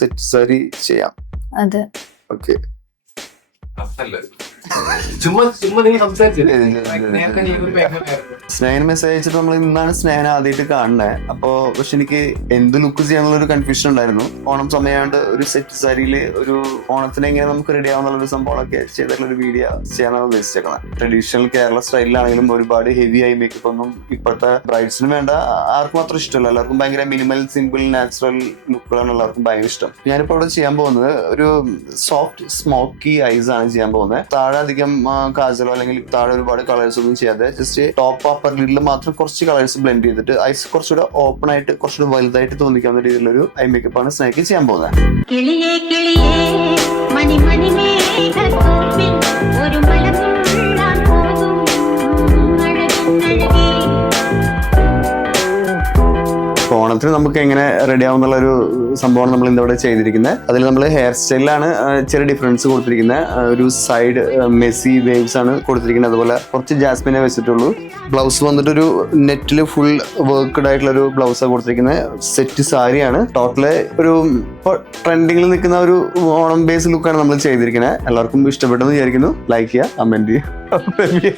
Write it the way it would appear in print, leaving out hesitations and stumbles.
Set sari ചെയ്യാം. അതെ. Okay. സ്നേഹന് message അയച്ചിട്ട് നമ്മൾ ഇന്നാണ് സ്നേഹന ആദ്യമായിട്ട് കാണുന്നത്. അപ്പൊ പക്ഷെ എനിക്ക് എന്ത് ലുക്ക് ചെയ്യാന്നുള്ള ഒരു കൺഫ്യൂഷൻ ഉണ്ടായിരുന്നു. ഓണം സമയമാണ്ട് ഒരു സെറ്റ് സാരിയില് ഒരു ഓണത്തിന് എങ്ങനെ നമുക്ക് റെഡി ആവുന്നുള്ള ഒരു സംഭവങ്ങളൊക്കെ ചെയ്തിട്ടുള്ള ഒരു വീഡിയോ ചെയ്യാനാണ് ഉദ്ദേശിച്ചേക്കുന്നത്. ട്രഡീഷണൽ കേരള സ്റ്റൈലിലാണെങ്കിലും ഒരുപാട് ഹെവി ആയി മേക്കപ്പ് ഒന്നും ഇപ്പോഴത്തെ ബ്രൈഡ്സിന് വേണ്ട, ആർക്കും അത്ര ഇഷ്ടമല്ല. എല്ലാവർക്കും ഭയങ്കര മിനിമൽ, സിമ്പിൾ, നാച്ചുറൽ ലുക്കുകളാണ് എല്ലാവർക്കും ഭയങ്കര ഇഷ്ടം. ഞാനിപ്പോ ഇവിടെ ചെയ്യാൻ പോകുന്നത് ഒരു സോഫ്റ്റ് സ്മോക്കി ഐസ് ആണ് ചെയ്യാൻ പോകുന്നത്. താഴെ അധികം കാജലോ അല്ലെങ്കിൽ താഴെ ഒരുപാട് കളേഴ്സ് ഒന്നും ചെയ്യാതെ ജസ്റ്റ് ടോപ്പ് അപ്പർ ലിഡിൽ മാത്രം കുറച്ച് കളേഴ്സ് ബ്ലെൻഡ് ചെയ്തിട്ട് ഐസ് കുറച്ചുകൂടെ ഓപ്പൺ ആയിട്ട് കുറച്ചുകൂടെ വലുതായിട്ട് തോന്നിക്കാവുന്ന രീതിയിലൊരു ഐ മേക്കപ്പ് ആണ് സ്നേഹയ്ക്ക് ചെയ്യാൻ പോകുന്നത്. ഓണത്തിന് നമുക്ക് എങ്ങനെ റെഡി ആവുന്നുള്ള ഒരു സംഭവമാണ് നമ്മൾ ഇന്നിവിടെ ചെയ്തിരിക്കുന്നത്. അതിൽ നമ്മൾ ഹെയർ സ്റ്റൈലിലാണ് ചെറിയ ഡിഫറൻസ് കൊടുത്തിരിക്കുന്നത്. ഒരു സൈഡ് മെസ്സി വേവ്സ് ആണ് കൊടുത്തിരിക്കുന്നത്. അതുപോലെ കുറച്ച് ജാസ്മിനെ വെച്ചിട്ടുള്ളൂ. ബ്ലൗസ് വന്നിട്ട് ഒരു നെറ്റിൽ ഫുൾ വർക്ക്ഡ് ആയിട്ടുള്ള ഒരു ബ്ലൗസാണ് കൊടുത്തിരിക്കുന്നത്. സെറ്റ് സാരിയാണ്. ടോട്ടല് ഒരു ഇപ്പോൾ ട്രെൻഡിങ്ങിൽ നിൽക്കുന്ന ഒരു ഓണം ബേസ് ലുക്കാണ് നമ്മൾ ചെയ്തിരിക്കുന്നത്. എല്ലാവർക്കും ഇഷ്ടപ്പെട്ടെന്ന് വിചാരിക്കുന്നു. ലൈക്ക് ചെയ്യുക, കമന്റ് ചെയ്യുക.